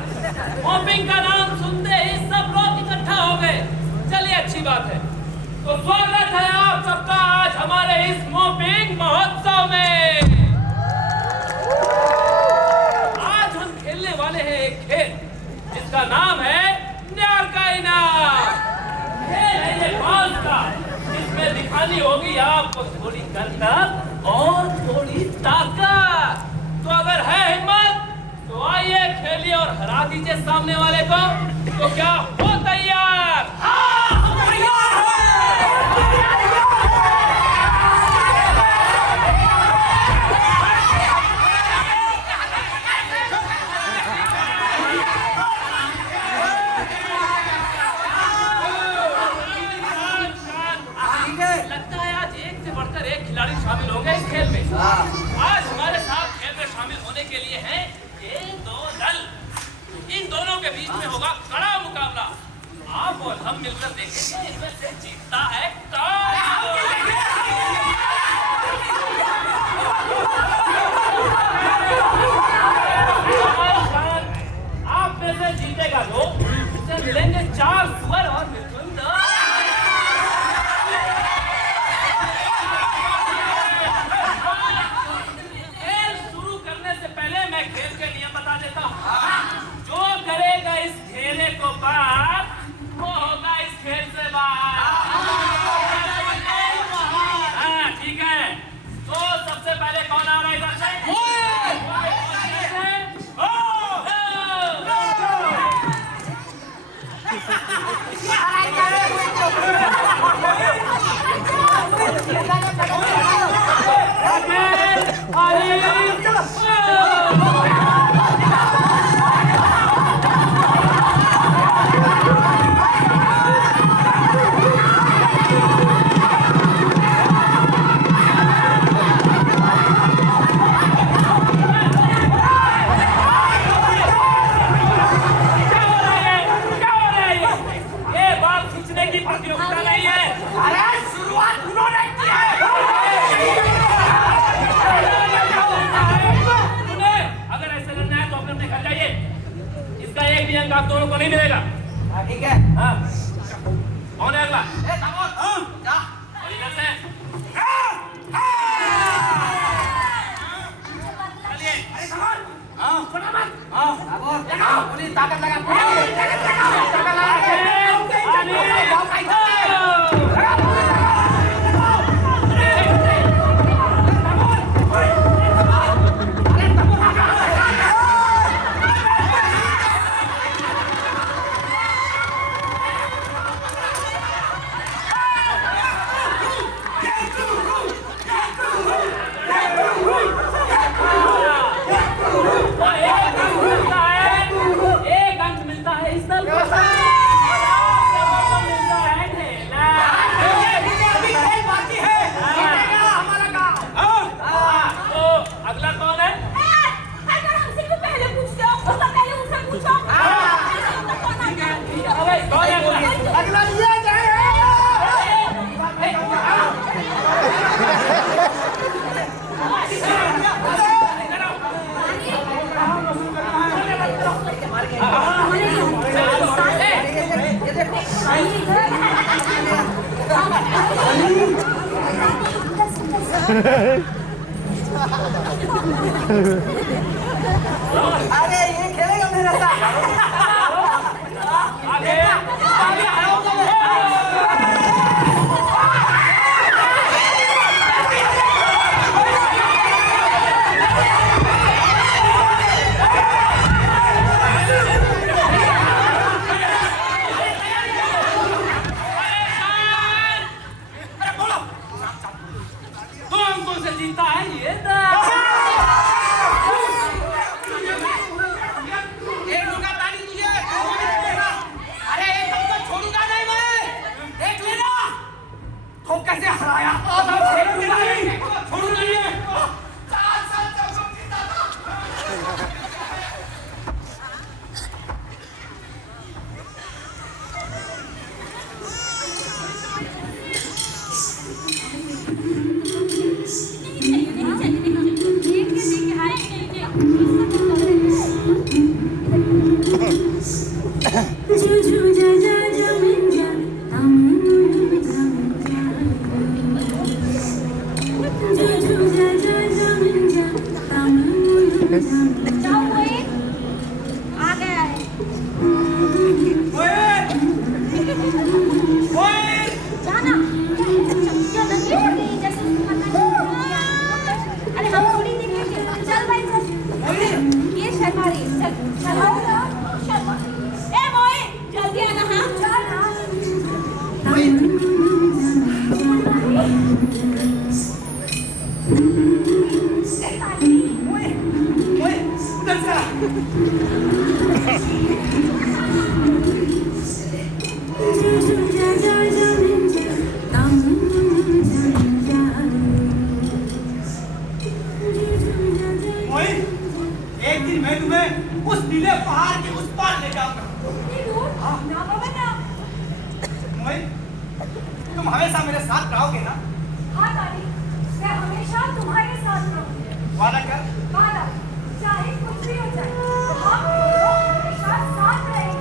मॉपिंग का नाम सुनते ही सब लोग इकट्ठा हो गए। चलिए अच्छी बात है। तो स्वागत है आप सबका आज हमारे इस मॉपिंग महोत्सव में। आज हम खेलने वाले हैं एक खेल जिसका नाम है न्यार का इनाम। खेल है ये बांस का, जिसमें दिखानी होगी आपको थोड़ी करतब और थोड़ी ताकत। तो अगर है हिम्मत तो आइए खेलिए और हरा दीजिए सामने वाले को। तो क्या हो तैयार? लगता है आज एक से बढ़कर एक खिलाड़ी शामिल होंगे इस खेल में। आज हमारे साथ खेल में शामिल होने के लिए हैं ये दो दल। इन दोनों के बीच में होगा कड़ा मुकाबला। आप और हम मिलकर देखेंगे इनमें से जीतता है कौन। आप में से जीतेगा दो, उससे मिलेंगे 4 सुअर और मिथुन 2। खेल के नियम बता देता हूँ। जो करेगा इस घेरे को पार वो होगा इस खेल से बाहर। हाँ ठीक है। तो सबसे पहले कौन आ रहा है इधर से? आप दोनों को नहीं मिलेगा। ठीक है। हाँ कौन है अगला? और इधर से चलिए। पूरी ताकत लगा। अरे ये खेलेगा मेरे साथ। कौन से जीता है ये? एक मुर्गा पानी जाओ मोइन, आ गया है। जाना, क्या नकली हो गई जैसे उसको पता नहीं। अरे हम थोड़ी देखेंगे, चल भाई चल। ये शर्मारी, चल चल शर्मा। ए मोइन, जल्दी आना हाँ। चल ना। एक दिन मैं तुम्हें उस नीले पहाड़ के उस पार ले जाऊंगा। ना बाबा ना। मोइन, तुम हमेशा मेरे साथ रहोगे ना? हाँ दादी, मैं हमेशा तुम्हारे साथ रहूंगी। वादा कर। वादा, चाहे कुछ भी हो जाए, हम दोनों हमेशा साथ रहेंगे।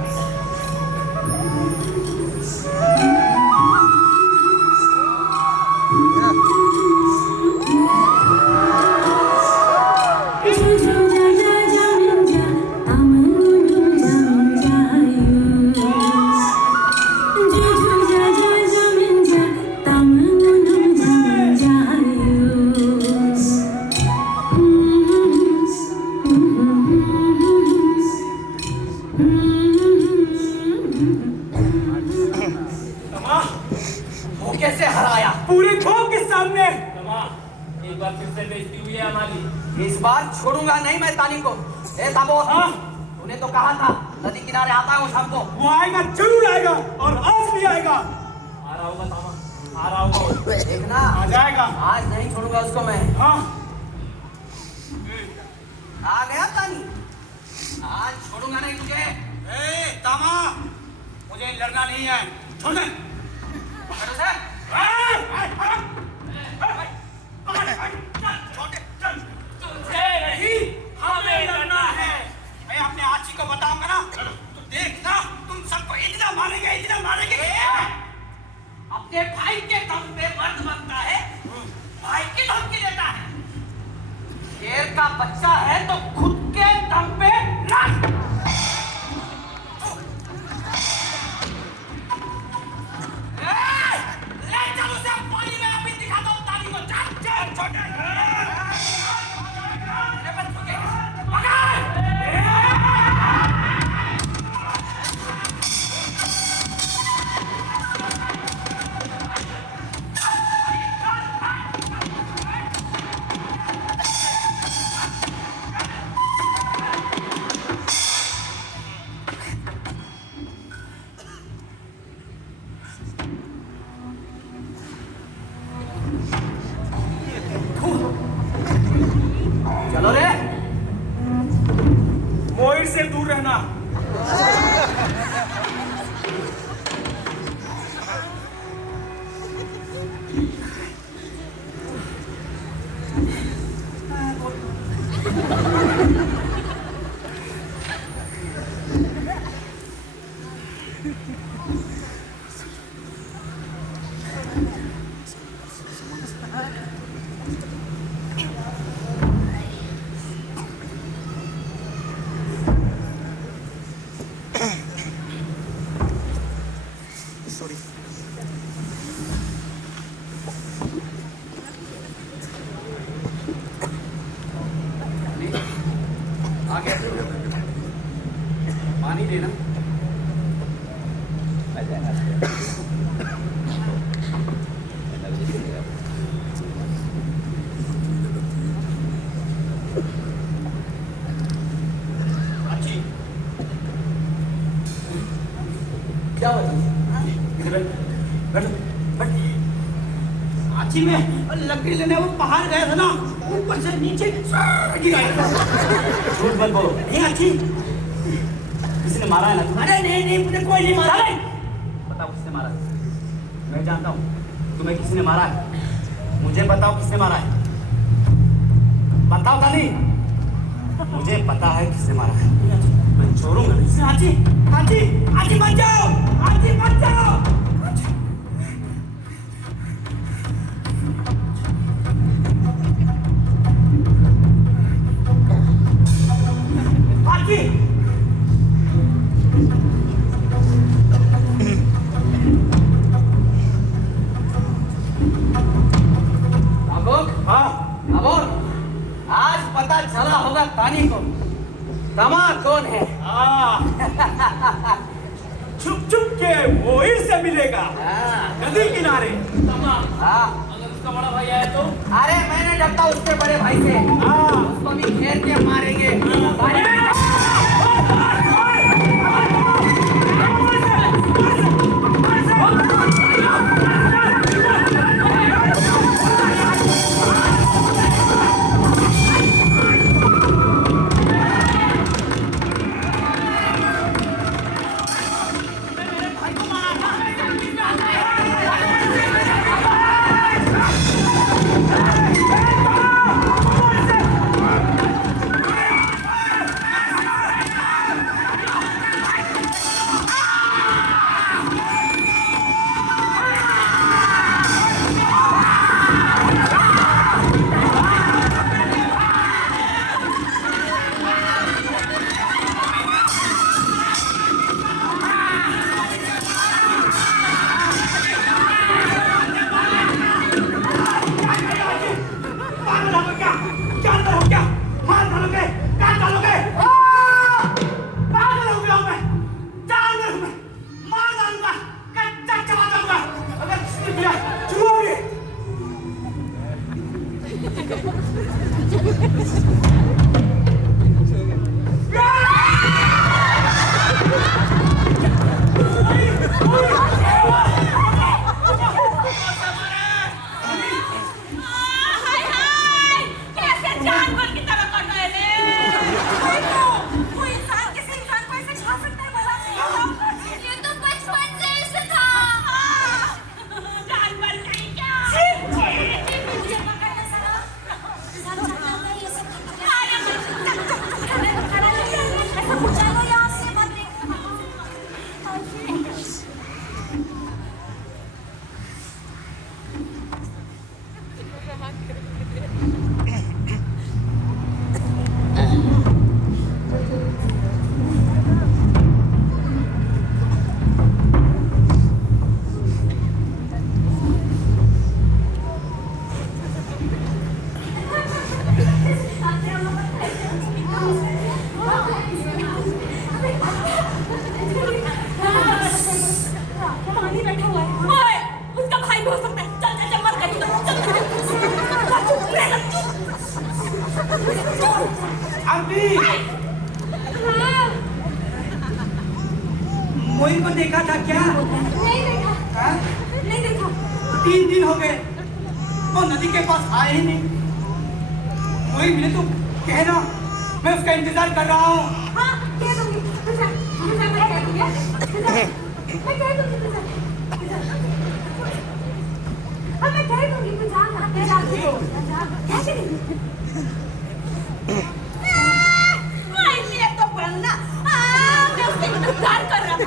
वो कैसे हराया? पूरे खौफ के सामने। एक बार फिर से बेइज्जती हुई है हमारी। इस बार छोड़ूंगा नहीं मैं तानी को। ए ताबो, तूने तो कहा था नदी किनारे आता है वो शाम को। वो आएगा, जरूर आएगा, और आज भी आएगा। आ रहा होगा तामा, आ रहा होगा। देखना, आ जाएगा। आज नहीं छोड़ूंगा उसको मैं। हाँ। आ गया तानी, आज छोड़ूंगा नहीं तुझे। ए तामा, मुझे लड़ना नहीं है। छोड़ दे। पकड़ो से। तुझे नहीं, हमें लड़ना है। मैं अपने आची को बताऊंगा ना, तो देखना तुम सबको इतना मारेंगे, इतना मारेंगे। अपने भाई के दम पे मर्द बनता है, भाई की धमकी देता है। शेर का बच्चा है तो खुद के दम पे लड़। ले चल उसे पानी में, अभी दिखाता हूँ ताली को। चल चल छोटे। चलो रे। मोइन से दूर रहना। पानी देना। क्या बात है? आची में लकड़ी लेने वो पहाड़ गए थे ना, ऊपर से नीचे गिरा। झूठ मत बोलो। नहीं आची, किसी ने मारा है ना? अरे नहीं नहीं, मुझे कोई नहीं मारा। बताओ किसने मारा है? मैं जानता हूँ तुम्हें किसी ने मारा है। मुझे बताओ किसने मारा है? बताओ ताली, मुझे पता है किसने मारा है। मैं छोड़ूंगा नहीं। आची आजी आजी मत जाओ, आजी मत जाओ। आजी आज पता चला होगा तानी को दामाद कौन है। छुप छुप के वो से मिलेगा नदी किनारे। अगर उसका बड़ा भाई आया तो? अरे मैंने डरता उसके बड़े भाई से, उसको भी घेर के मारेंगे। मोइन को देखा था क्या? नहीं देखा। हाँ? नहीं देखा। 3 दिन हो गए वो नदी के पास आए ही नहीं। मोइन मिले तो कहना, मैं उसका इंतजार कर रहा हूँ। हाँ, कह दूंगी। तुझे मैं कह दूंगी। मैं कह दूंगी तुझे। हाँ, मैं कह दूंगी तुझे। हाँ, कह दूंगी। क्या करेंगी? इंतजार कर रहा था।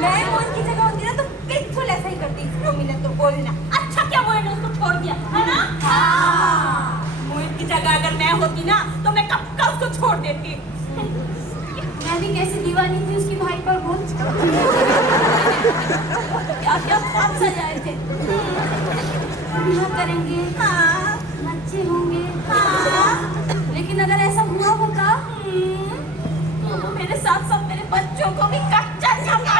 मैं मोइन की जगह होती ना तो बिल्कुल ऐसा ही करती। रोमिला तो बोलना अच्छा क्या मोइन ने उसको छोड़ दिया है ना? हाँ। मोइन की जगह अगर मैं होती ना तो मैं कब का उसको छोड़ देती। मैं भी कैसी दीवानी थी उसकी भाई पर बोल। क्या क्या ख्वाब सजाए थे। ब्याह करेंगे, हाँ, बच्चे होंगे, हाँ। लेकिन अगर ऐसा हुआ होगा तो मेरे साथ साथ मेरे बच्चों को भी कच्चा चमड़ा।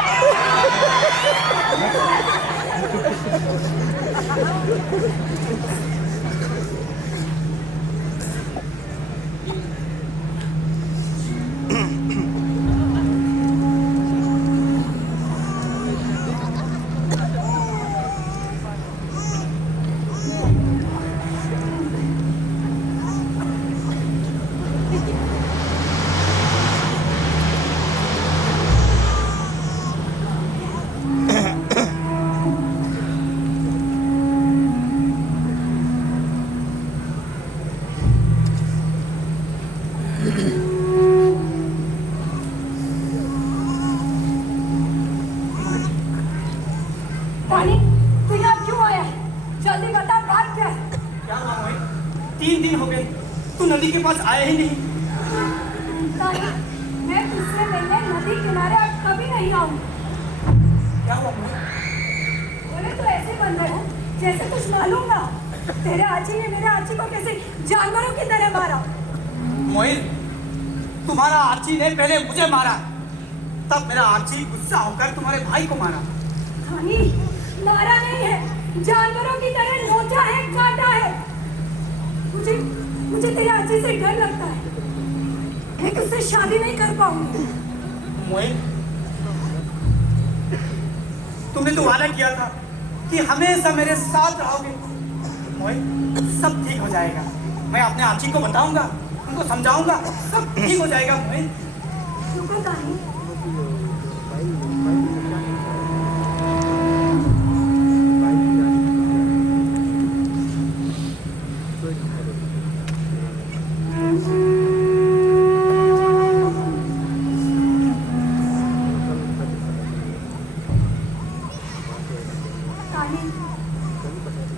तू नदी के पास आया ही नहीं। मैं तुझसे मिलने नदी किनारे अब कभी नहीं आऊंगी। क्या हुआ मोहित? बोले तो ऐसे बन रहे हो जैसे कुछ मालूम ना। तेरे आची ने मेरे आची को कैसे जानवरों की तरह मारा। मोहित, तुम्हारा आची ने पहले मुझे मारा, तब मेरा आची गुस्सा होकर तुम्हारे भाई को मारा। खानी मारा नहीं है, जानवरों की तरह नोचा है, काटा है। मुझे तेरे आची से डर लगता है। मैं उससे शादी नहीं कर पाऊंगी। मोहित, तुमने तो वादा किया था कि हमेशा मेरे साथ रहोगे। मोहित, सब ठीक हो जाएगा। मैं अपने आची को बताऊंगा, उनको समझाऊंगा, सब ठीक हो जाएगा। मोहित, रुको कहानी।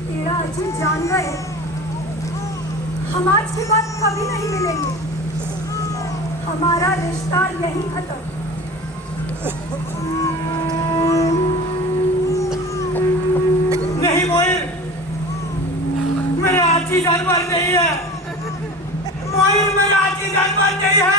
तेरा अजी जान गए, हम आज के बाद कभी नहीं मिलेंगे। हमारा रिश्ता यही खत्म। नहीं मोहित, मेरा आची जानवर नहीं है। मोहित, मेरा आची जानवर नहीं है।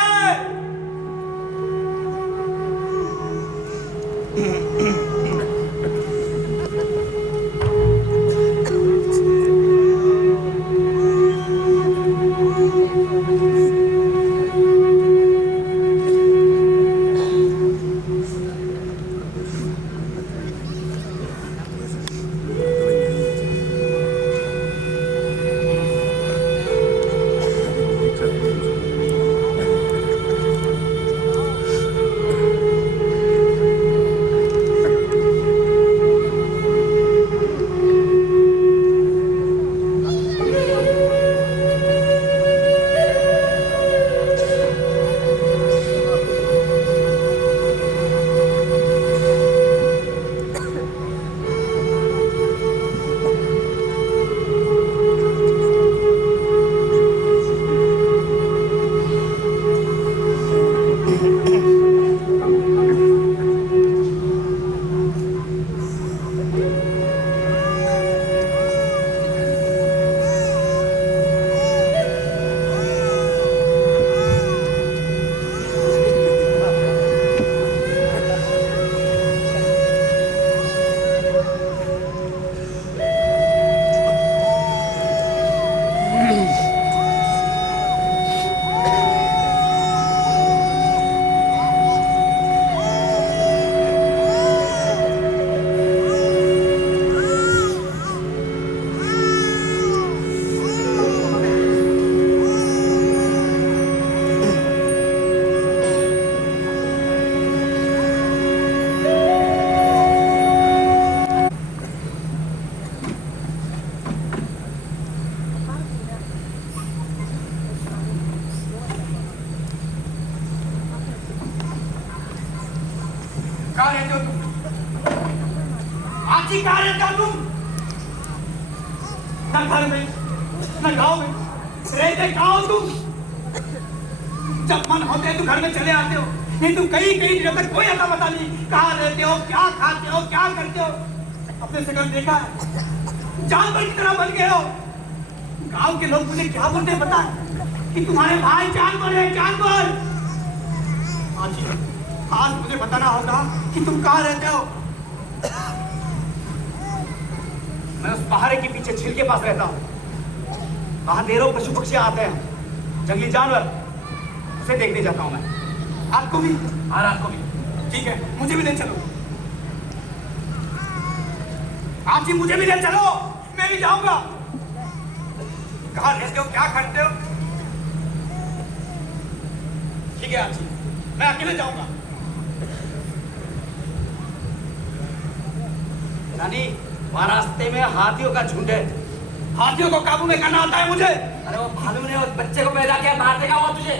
कहाँ रहते हो तुम? आची, कहाँ रहते हो तुम? न घर में, न गाँव में, रहते कहाँ हो तुम? जब मन होते है तो घर में चले आते हो, नहीं तो कई दिनों तक कोई अता पता नहीं कहाँ रहते हो, क्या खाते हो, क्या करते हो। अपने से कल देखा है, जानवर की तरह बन गए हो। गांव के लोग मुझे क्या बोलते हैं पता है? कि तुम्हारे भाई जानवर है, जानवर। आजी, आज मुझे बताना होगा कि तुम कहाँ रहते हो। मैं उस पहाड़ी के पीछे झील के पास रहता हूँ। वहां ढेरों पशु पक्षी आते हैं, जंगली जानवर, उसे देखने जाता हूँ मैं। आपको भी? हाँ, रात को भी। ठीक है, मुझे भी ले चलो। आप जी मुझे भी ले चलो, मैं भी जाऊंगा। कहाँ रहते हो, क्या करते हो? ठीक है आप जी, मैं अकेले जाऊंगा। रानी, वहाँ रास्ते में हाथियों का झुंड है। हाथियों को काबू में करना आता है मुझे। अरे वो मालूम नहीं, उस बच्चे को पैदा किया, मार देगा वो तुझे।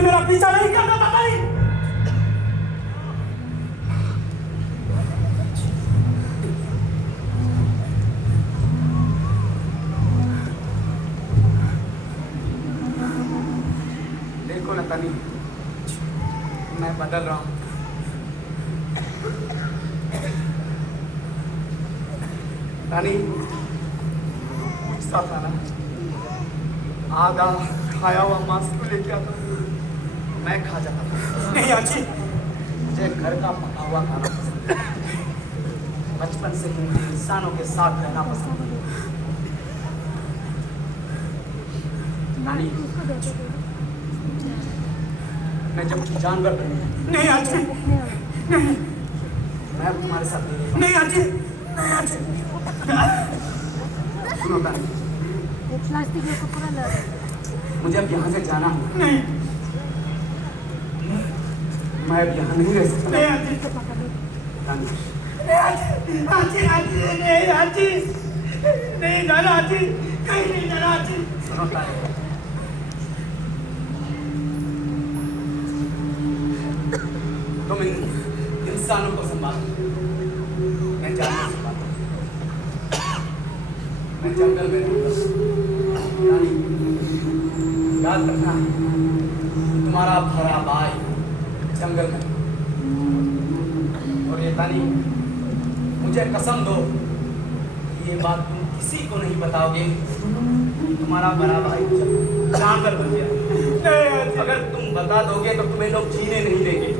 तुम्हें मेरा पीछा नहीं करना था भाई। देखो ना तनी, मैं बदल रहा हूँ। तनी गुस्सा था ना, आधा खाया हुआ मांस क्यों लेके आता, मैं खा जाता था। नहीं आजी, मुझे घर का पका हुआ खाना पसंद है। बचपन से ही मुझे इंसानों के साथ रहना पसंद है। नानी, मैं जब जानवर बन नहीं आजी, नहीं मैं तुम्हारे साथ नहीं नहीं आजी, नहीं आजी। सुनो तानी, मुझे अब यहाँ से जाना है। नहीं मैं अब यहाँ नहीं रह सकता। नहीं आजी, तानी, आजी आजी नहीं आजी, नहीं जाना आजी, कहीं नहीं जाना आजी। सुनो तानी, तुम इंसानों को संभालो, मैं जानवर संभालूं। मैं जंगल में रहूंगा। नानी, याद रखना, तुम्हारा भरा भाई जंगल में। और ये तानी, मुझे कसम दो कि ये बात तुम किसी को नहीं बताओगे कि तुम्हारा बड़ा भाई जानवर बन गया। अगर तुम बता दोगे तो तुम्हें लोग जीने नहीं देंगे।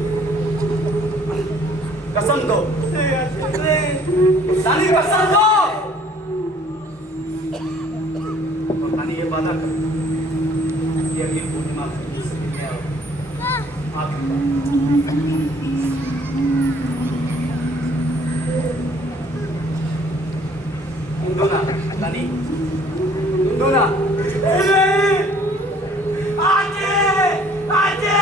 कसम दो, तानी कसम दो। और तानी ये वादा करो कि अगली पूर्णिमा को से मिलने आओ। इंदुना, तानी, इंदुना। आजी, आजी।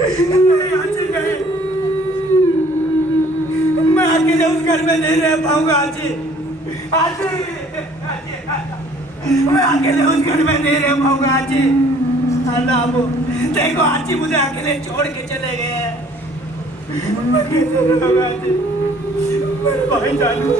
नहीं आजी नहीं, मैं अकेले उस घर में नहीं रह पाऊंगा आजी, आजी, आजी, मैं अकेले उस घर में नहीं रह पाऊंगा आजी। अल्लाह वो देखो आजी, मुझे अकेले छोड़ के चले गए हैं। मैं कैसे रहूंगा आजी, मेरे भाई जानू।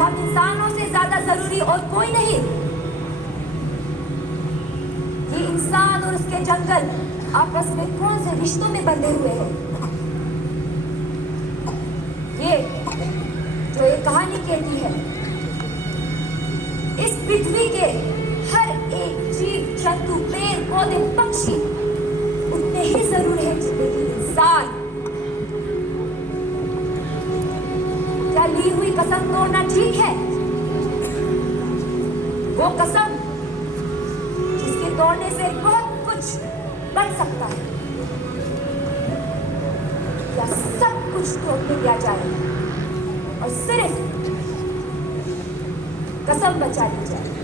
हम इंसानों से ज्यादा जरूरी और कोई नहीं। ये इंसान और उसके जंगल आपस में कौन से रिश्तों में बंधे हुए हैं? ये जो ये कहानी कहती है, इस पृथ्वी के हर एक जीव जंतु पेड़ पौधे पक्षी उतने ही जरूरी है जितने कि इंसान। क्या ली हुई कसम तोड़ना ठीक है? वो कसम जिसके तोड़ने से बहुत कुछ बन सकता है, या सब कुछ तोड़ने दिया जाए और सिर्फ कसम बचा दी जाए?